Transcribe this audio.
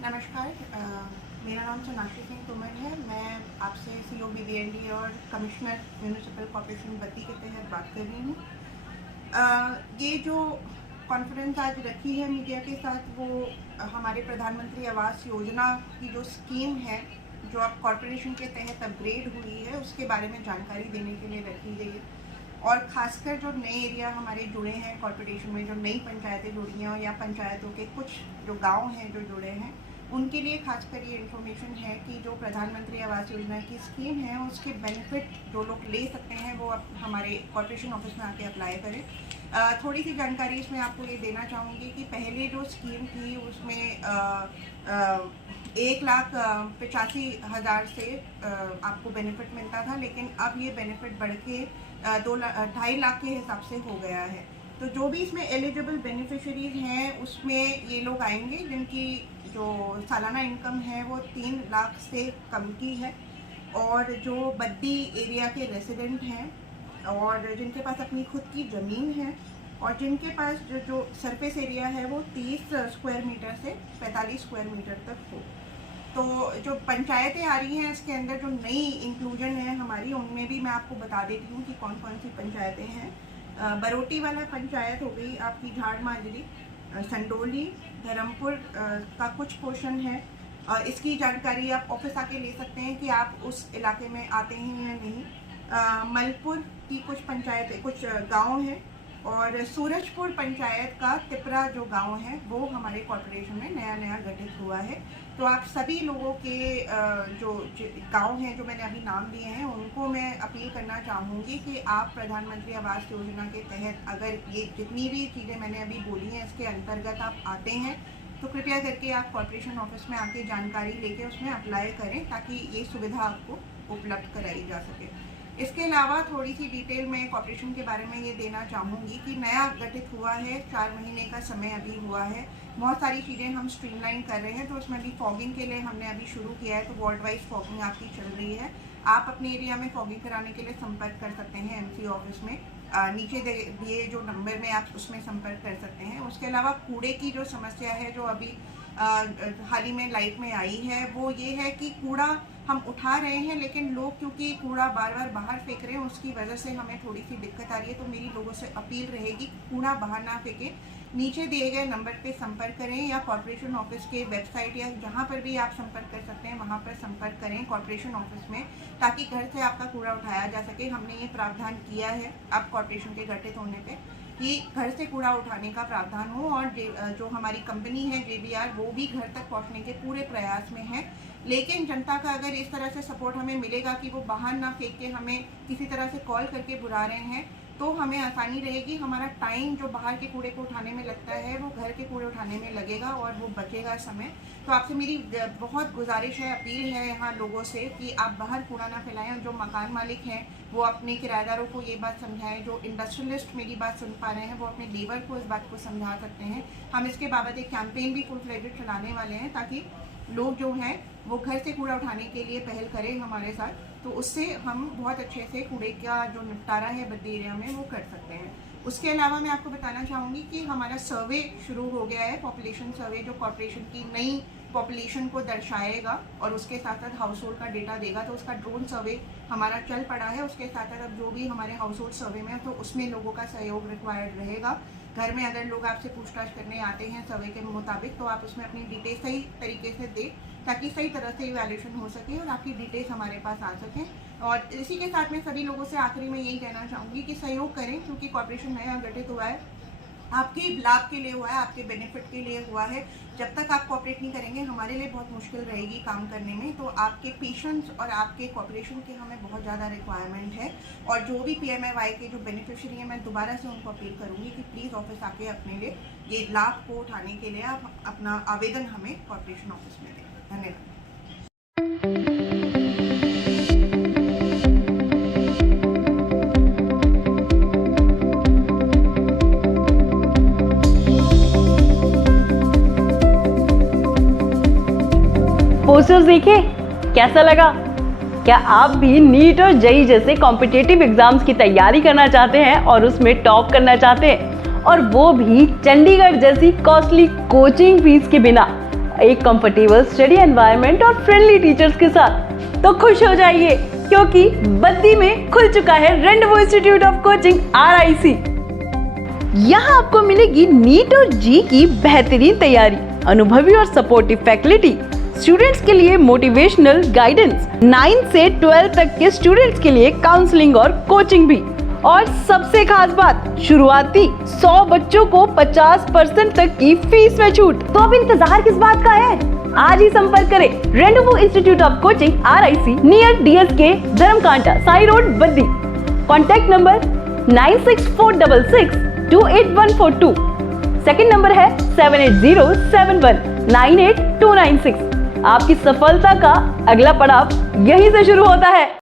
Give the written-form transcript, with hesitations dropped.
नमस्कार, मेरा नाम सोनाक्षी सिंह तोमर है। मैं आपसे सीओ BVND और कमिश्नर म्यूनिसिपल कॉर्पोरेशन बद्दी के तहत बात कर रही हूँ। ये जो कॉन्फ्रेंस आज रखी है मीडिया के साथ, वो हमारे प्रधानमंत्री आवास योजना की जो स्कीम है, जो अब कॉर्पोरेशन के तहत अपग्रेड हुई है, उसके बारे में जानकारी देने के लिए रखी गई है। और ख़ासकर जो नए एरिया हमारे जुड़े हैं कॉर्पोरेशन में, जो नई पंचायतें जुड़ी हैं या पंचायतों के कुछ जो गांव हैं जो जुड़े हैं, उनके लिए खासकर ये इन्फॉर्मेशन है कि जो प्रधानमंत्री आवास योजना की स्कीम है, उसके बेनिफिट जो लोग ले सकते हैं वो अब हमारे कॉर्पोरेशन ऑफिस में आके अप्लाई करें। थोड़ी सी जानकारी इसमें आपको ये देना चाहूँगी कि पहले जो स्कीम थी उसमें 1,85,000 से आपको बेनिफिट मिलता था, लेकिन अब ये बेनिफिट बढ़ के 2.5 लाख के हिसाब से हो गया है। तो जो भी इसमें एलिजिबल बेनिफिशरीज हैं उसमें ये लोग आएंगे जिनकी जो सालाना इनकम है वो 3 लाख से कम की है, और जो बद्दी एरिया के रेसिडेंट हैं और जिनके पास अपनी खुद की ज़मीन है और जिनके पास जो सरफेस एरिया है वो 30 स्क्वायर मीटर से 45 स्क्वायर मीटर तक हो। तो जो पंचायतें आ रही हैं इसके अंदर, जो नई इंक्लूजन है हमारी, उनमें भी मैं आपको बता देती हूँ कि कौन कौन सी पंचायतें हैं। बरोटी वाला पंचायत हो गई आपकी, झाड़ माजरी, संडोली, धर्मपुर का कुछ पोर्शन है। इसकी जानकारी आप ऑफिस आके ले सकते हैं कि आप उस इलाके में आते हैं या नहीं। मलपुर की कुछ पंचायतें, कुछ गांव हैं, और सूरजपुर पंचायत का तिपरा जो गांव है वो हमारे कॉर्पोरेशन में नया गठित हुआ है। तो आप सभी लोगों के जो गांव हैं जो मैंने अभी नाम लिए हैं, उनको मैं अपील करना चाहूँगी कि आप प्रधानमंत्री आवास योजना के तहत अगर ये जितनी भी चीज़ें मैंने अभी बोली हैं इसके अंतर्गत आप आते हैं तो कृपया करके आप कॉर्पोरेशन ऑफिस में आके जानकारी लेके उसमें अप्लाई करें, ताकि ये सुविधा आपको उपलब्ध कराई जा सके। इसके अलावा थोड़ी सी डिटेल में कॉर्पोरेशन के बारे में ये देना चाहूँगी कि नया गठित हुआ है, 4 महीने का समय अभी हुआ है। बहुत सारी चीज़ें हम स्ट्रीमलाइन कर रहे हैं, तो उसमें भी फॉगिंग के लिए हमने अभी शुरू किया है, तो वार्ड वाइज फॉगिंग आपकी चल रही है। आप अपने एरिया में फॉगिंग कराने के लिए संपर्क कर सकते हैं MC ऑफिस में, नीचे दिए जो नंबर में आप उसमें संपर्क कर सकते हैं। उसके अलावा कूड़े की जो समस्या है जो अभी हाल ही में लाइट में आई है, वो ये है कि कूड़ा हम उठा रहे हैं, लेकिन लोग क्योंकि कूड़ा बार बार बाहर फेंक रहे हैं, उसकी वजह से हमें थोड़ी सी दिक्कत आ रही है। तो मेरी लोगों से अपील रहेगी, कूड़ा बाहर ना फेंकें, नीचे दिए गए नंबर पे संपर्क करें, या कॉर्पोरेशन ऑफिस के वेबसाइट या जहाँ पर भी आप संपर्क कर सकते हैं वहाँ पर संपर्क करें कॉर्पोरेशन ऑफिस में, ताकि घर से आपका कूड़ा उठाया जा सके। हमने ये प्रावधान किया है अब कॉर्पोरेशन के गठित होने पे कि घर से कूड़ा उठाने का प्रावधान हो, और जो हमारी कंपनी है JBR, वो भी घर तक पहुंचने के पूरे प्रयास में है। लेकिन जनता का अगर इस तरह से सपोर्ट हमें मिलेगा कि वो बाहर ना फेंक के हमें किसी तरह से कॉल करके बुला रहे हैं, तो हमें आसानी रहेगी। हमारा टाइम जो बाहर के कूड़े को उठाने में लगता है वो घर के कूड़े उठाने में लगेगा और वो बचेगा समय। तो आपसे मेरी बहुत गुजारिश है, अपील है यहाँ लोगों से कि आप बाहर कूड़ा ना फैलाएं। जो मकान मालिक हैं वो अपने किराएदारों को ये बात समझाएं, जो इंडस्ट्रियलिस्ट मेरी बात सुन पा रहे हैं वो अपने लेबर को इस बात को समझा सकते हैं। हम इसके बाबत एक कैंपेन भी फुल फ्लेजेड चलाने वाले हैं, ताकि लोग जो हैं वो घर से कूड़ा उठाने के लिए पहल करें हमारे साथ, तो उससे हम बहुत अच्छे से कूड़े का जो निपटारा है बद्दी एरिया में वो कर सकते हैं। उसके अलावा मैं आपको बताना चाहूँगी कि हमारा सर्वे शुरू हो गया है, पॉपुलेशन सर्वे, जो कॉर्पोरेशन की नई पॉपुलेशन को दर्शाएगा और उसके साथ साथ हाउस होल्ड का डेटा देगा। तो उसका ड्रोन सर्वे हमारा चल पड़ा है। उसके साथ साथ अब जो भी हमारे हाउस होल्ड सर्वे में है, तो उसमें लोगों का सहयोग रिक्वायर्ड रहेगा। घर में अगर लोग आपसे पूछताछ करने आते हैं सर्वे के मुताबिक, तो आप उसमें अपनी डिटेल सही तरीके से दें, ताकि सही तरह से इवैल्यूएशन हो सके और आपकी डिटेल्स हमारे पास आ सकें। और इसी के साथ मैं सभी लोगों से आखिरी में यही कहना चाहूँगी कि सहयोग करें, क्योंकि कॉर्पोरेशन नया गठित हुआ है, आपके लाभ के लिए हुआ है, आपके बेनिफिट के लिए हुआ है। जब तक आप कोऑपरेट नहीं करेंगे हमारे लिए बहुत मुश्किल रहेगी काम करने में। तो आपके पेशेंस और आपके कोऑपरेशन के हमें बहुत ज़्यादा रिक्वायरमेंट है। और जो भी PMAY के जो बेनिफिशियरी हैं, मैं दोबारा से उनको अपील करूँगी कि प्लीज़ ऑफिस आके अपने लिए ये लाभ को उठाने के लिए आप अपना आवेदन हमें कॉर्पोरेशन ऑफिस में दें। धन्यवाद। पोस्टर्स देखे, कैसा लगा? क्या आप भी नीट और जेईई जैसे कॉम्पिटिटिव एग्जाम्स की तैयारी करना चाहते हैं और उसमें टॉप करना चाहते हैं, और वो भी चंडीगढ़ जैसी कॉस्टली कोचिंग फीस के बिना? एक कंफर्टेबल स्टडी एनवायरनमेंट और फ्रेंडली टीचर्स के साथ। तो खुश हो जाइए क्योंकि बद्दी में खुल चुका है रेंडवो इंस्टीट्यूट ऑफ कोचिंग RIC। यहाँ आपको मिलेगी नीट और जी की बेहतरीन तैयारी, अनुभवी और सपोर्टिव फैकल्टी, स्टूडेंट्स के लिए मोटिवेशनल गाइडेंस, 9 से 12 तक के स्टूडेंट्स के लिए काउंसलिंग और कोचिंग भी। और सबसे खास बात, शुरुआती 100 बच्चों को 50% तक की फीस में छूट। तो अब इंतजार किस बात का है? आज ही संपर्क करें rendezvous institute of coaching RIC near DSK धर्मकांटा Sai road Baddi. Contact number 9646628142। Second number है 7807198296। आपकी सफलता का अगला पड़ाव यहीं से शुरू होता है।